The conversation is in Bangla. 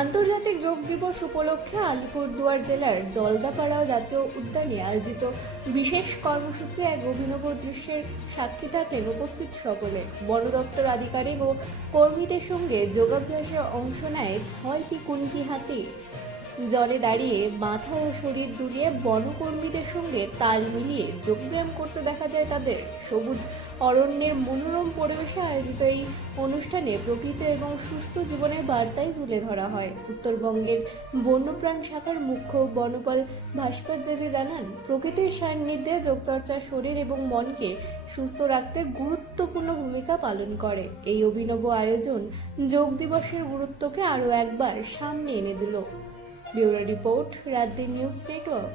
আন্তর্জাতিক যোগ দিবস উপলক্ষে আলিপুরদুয়ার জেলার জলদাপাড়া জাতীয় উদ্যানে আয়োজিত বিশেষ কর্মসূচি এক অভিনব দৃশ্যের সাক্ষী থাকলেন উপস্থিত সকলে। বন দপ্তর আধিকারিক ও কর্মীদের সঙ্গে যোগাভ্যাসে অংশ নেয় 6টি কুনকি হাতি। জলে দাঁড়িয়ে মাথা ও শরীর দুলিয়ে বনকর্মীদের সঙ্গে তাল মিলিয়ে যোগব্যায়াম করতে দেখা যায় তাদের। সবুজ অরণ্যের মনোরম পরিবেশে আয়োজিত এই অনুষ্ঠানে প্রকৃতি এবং সুস্থ জীবনের বার্তাই তুলে ধরা হয়। উত্তরবঙ্গের বন্যপ্রাণ শাখার মুখ্য বনপাল ভাস্কর দেবী জানান, প্রকৃতির সান্নিধ্যে যোগচর্চা শরীর এবং মনকে সুস্থ রাখতে গুরুত্বপূর্ণ ভূমিকা পালন করে। এই অভিনব আয়োজন যোগ দিবসের গুরুত্বকে আরও একবার সামনে এনে দিল। ব্যুরো রিপোর্ট, রাত দিন নিউজ নেটওয়ার্ক।